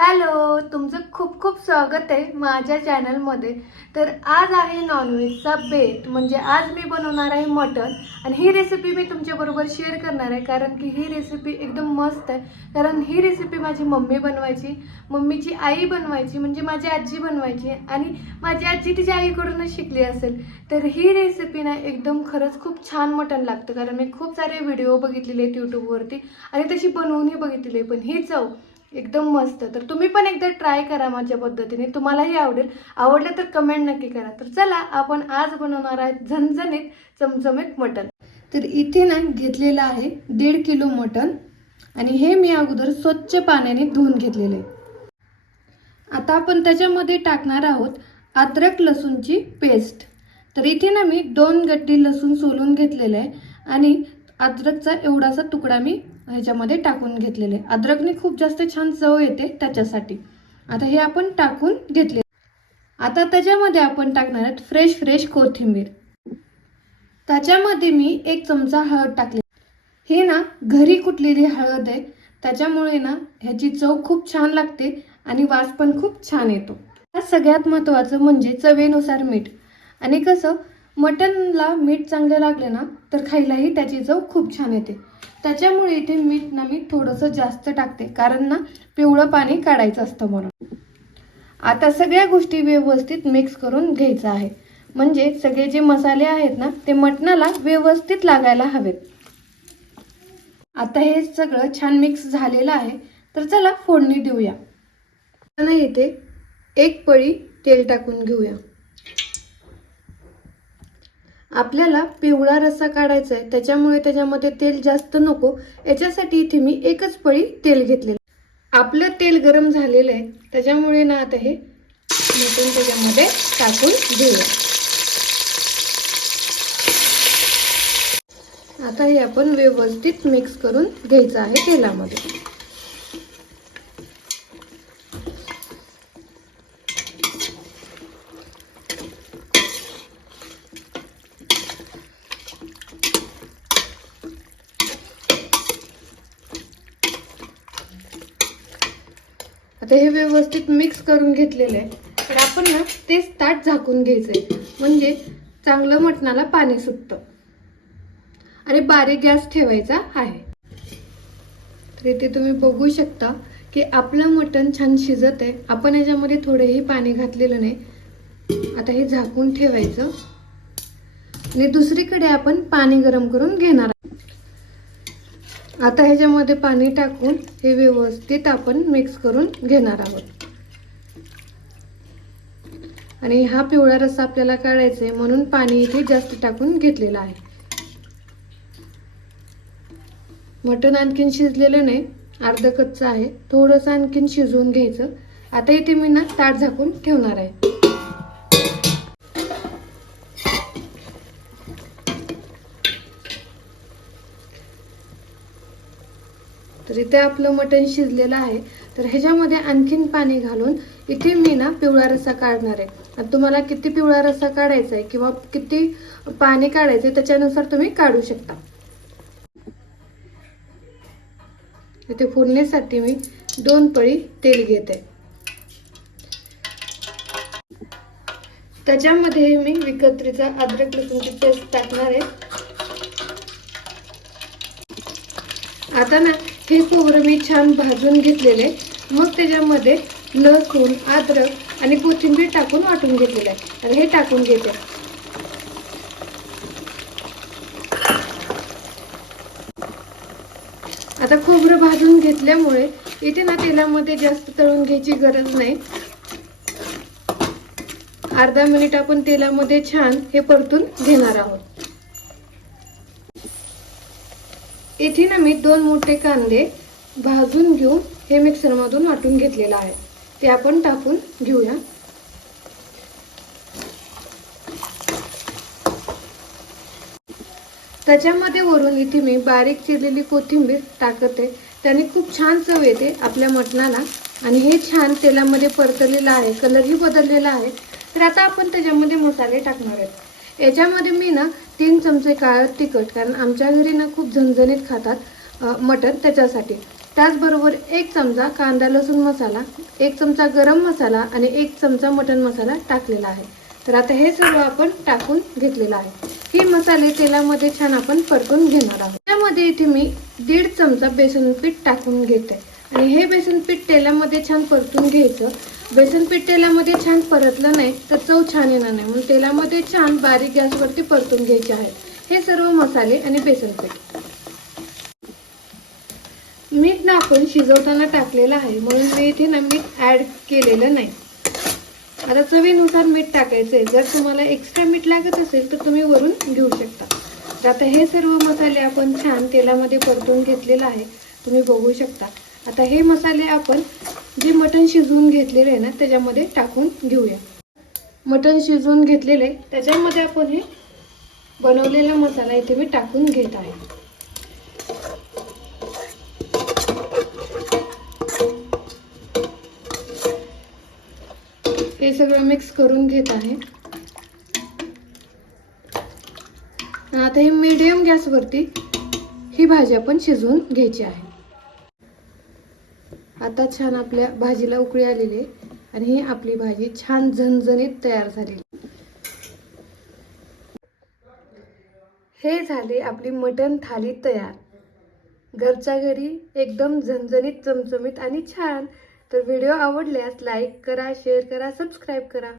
Hello तुमचं खूप खूप स्वागत आहे माझ्या चॅनलमध्ये. तर आज आहे नॉनव्हेजचा बेत म्हणजे आज मी बनवणार आहे मटण. आणि ही रेसिपी मी तुमच्याबरोबर शेअर करणार आहे कारण की ही रेसिपी एकदम मस्त आहे. कारण ही रेसिपी माझी मम्मी बनवायची मम्मीची आई बनवायची म्हणजे माझी आजी बनवायची आणि माझी आजी तिच्या आईकडूनच शिकली असेल. तर ही रेसिपी ना एकदम खरंच खूप छान मटण लागतं कारण मी खूप सारे व्हिडिओ बघितलेले आहेत यूट्यूबवरती आणि तशी बनवूनही बघितलेली आहे पण ही चव. एकदम मस्त. तर तुम्ही पण एकदा ट्राय करा माझ्या पद्धतीने. तुम्हालाही आवडेल. आवडलं तर कमेंट नक्की करा. तर चला आपण आज बनवणार आहे झणझणीत चमचमीत मटण. तर इथे ना घेतलेलं आहे दीड किलो मटण. आणि हे मी अगोदर स्वच्छ पाण्याने धुवून घेतलेलं आहे. आता आपण त्याच्यामध्ये टाकणार आहोत अद्रक लसूणची पेस्ट तर इथे ना मी दोन गड्डी लसूण सोलून घेतलेलं आहे. आणि अद्रकचा एवढासा तुकडा मी ह्याच्यामध्ये टाकून घेतलेले. अद्रकने खूप जास्त छान चव येते त्याच्यासाठी. आता हे आपण टाकून घेतले. आता त्याच्यामध्ये आपण टाकणार आहोत फ्रेश फ्रेश कोथिंबीर. त्याच्यामध्ये मी एक चमचा हळद टाकली. हे ना घरी कुटलेली हळद आहे त्याच्यामुळे ना ह्याची चव खूप छान लागते आणि वास पण खूप छान येतो. सगळ्यात महत्त्वाचं म्हणजे चवेनुसार मीठ. आणि कसं मटनला मीठ चांगलं लागले ना तर खायलाही त्याची चव खूप छान येते. त्याच्यामुळे इथे मीठ ना मी थोडंसं जास्त टाकते कारण ना पिवळं पाणी काढायचं असतं म्हणून. आता सगळ्या गोष्टी व्यवस्थित मिक्स करून घ्यायचं आहे. म्हणजे सगळे जे मसाले आहेत ना ते मटणाला व्यवस्थित लागायला हवेत. आता हे सगळं छान मिक्स झालेलं आहे तर चला फोडणी देऊया. आता इथे एक पळी तेल टाकून घेऊया. आपल्याला पिवळा रस्सा काढायचा आहे त्याच्यामुळे त्याच्यामध्ये तेल जास्त नको. याच्यासाठी इथे मी एकच पळी तेल घेतलेलं आपलं तेल गरम झालेलं आहे. त्याच्यामुळे ना आता हे मटण त्याच्यामध्ये टाकून घेऊया. आता हे आपण व्यवस्थित मिक्स करून घ्यायचं आहे तेलामध्ये. आता हे व्यवस्थित मिक्स करून घेतलेलं आहे. तर आपण ना तेच ताट झाकून घ्यायचंय. म्हणजे चांगलं मटणाला पाणी सुटतं. आणि बारीक गॅस ठेवायचा आहे. तर इथे तुम्ही बघू शकता की आपलं मटण छान शिजत आहे. आपण याच्यामध्ये थोडेही पाणी घातलेलं नाही. आता हे झाकून ठेवायचं. आणि दुसरीकडे आपण पाणी गरम करून घेणार आहोत. आता ह्याच्यामध्ये पाणी टाकून हे व्यवस्थित आपण मिक्स करून घेणार आहोत. आणि हा पिवळा रस्सा आपल्याला काढायचा आहे म्हणून पाणी इथे जास्त टाकून घेतलेलं आहे. मटण आणखीन शिजलेलं नाही अर्ध कच्चं आहे थोडंसं आणखीन शिजवून घ्यायचं. आता इथे मी ना ताट झाकून ठेवणार आहे. तर इथे आपलं मटण शिजलेलं आहे. तर ह्याच्यामध्ये आणखीन पाणी घालून इथे मी ना पिवळा रस्सा काढणार आहे. तुम्हाला किती पिवळा रस्सा काढायचा आहे किंवा किती पाणी काढायचं आहे त्याच्यानुसार तुम्ही काढू शकता. इथे फोडण्यासाठी मी दोन पळी तेल घेते. त्याच्यामध्ये मी विकत्रीचा अद्रक लसूणची पेस्ट टाकणार आहे. आता ना हे खोबरं मी छान भाजून घेतलेले. मग त्याच्यामध्ये लसूण अद्रक आणि कोथिंबीर टाकून वाटून घेतलेलं आहे. आणि हे टाकून घेते. आता खोबरं भाजून घेतल्यामुळे इथे ना तेलामध्ये जास्त तळून घ्यायची गरज नाही. अर्धा मिनिट आपण तेलामध्ये छान हे परतून घेणार आहोत. येथे ना मी दोन मोठे कांदे भाजून घेऊन हे मिक्सरमधून वाटून घेतलेलं आहे. ते आपण टाकून घेऊया. त्याच्यामध्ये वरून इथे मी बारीक चिरलेली कोथिंबीर टाकते. त्याने खूप छान चव येते आपल्या मटणाला. आणि हे छान तेलामध्ये परतलेलं आहे. कलरही बदललेला आहे. तर आता आपण त्याच्यामध्ये मसाले टाकणार आहेत. याच्यामध्ये मी ना तीन चमचे काळं तिखट कारण आमच्या घरी ना खूप झणझणीत खातात मटण त्याच्यासाठी. त्याचबरोबर एक चमचा कांदा लसूण मसाला एक चमचा गरम मसाला आणि एक चमचा मटण मसाला टाकलेला आहे. तर आता हे सर्व आपण टाकून घेतलेलं आहे. हे मसाले तेलामध्ये छान आपण परतून घेणार आहोत. त्यामध्ये इथे मी दीड चमचा बेसन पीठ टाकून घेते. आणि हे बेसन पीठ तेलामध्ये छान परतून घ्यायचं. बेसन पीठ तेलामध्ये छान परतलं नाही तर चव छान येणार नाही. म्हणून तेलामध्ये छान बारीक गॅसवरती परतून घ्यायचे आहेत. हे सर्व मसाले आणि बेसन पीठ मीठ ना आपण शिजवताना टाकलेलं आहे म्हणून मी इथे ना मीठ ॲड केलेलं नाही. आता चवीनुसार मीठ टाकायचं आहे. जर तुम्हाला एक्स्ट्रा मीठ लागत असेल तर तुम्ही वरून घेऊ शकता. तर आता हे सर्व मसाले आपण छान तेलामध्ये परतून घेतलेलं आहे. तुम्ही बघू शकता. आता हे मसाले आपण जे मटण शिजवून घेतलेले आहे ना त्याच्यामध्ये टाकून घेऊया. मटण शिजवून घेतलेले आहे, त्याच्यामध्ये आपण हे बनवलेला मसाला इथे मी टाकून घेत आहे. हे सगळं मिक्स करून घेत आहे. आता हे मीडियम गॅसवरती ही भाजी आपण शिजवून घ्यायची आहे. आता छान आपल्या भाजीला उकळी आलेली आहे. आणि ही आपली भाजी छान झणझणीत तयार झालेली हे झाले आपली मटण थाली तयार. घरच्या घरी एकदम झणझणीत चमचमीत आणि छान. तर व्हिडिओ आवडल्यास लाईक करा शेअर करा सबस्क्राईब करा.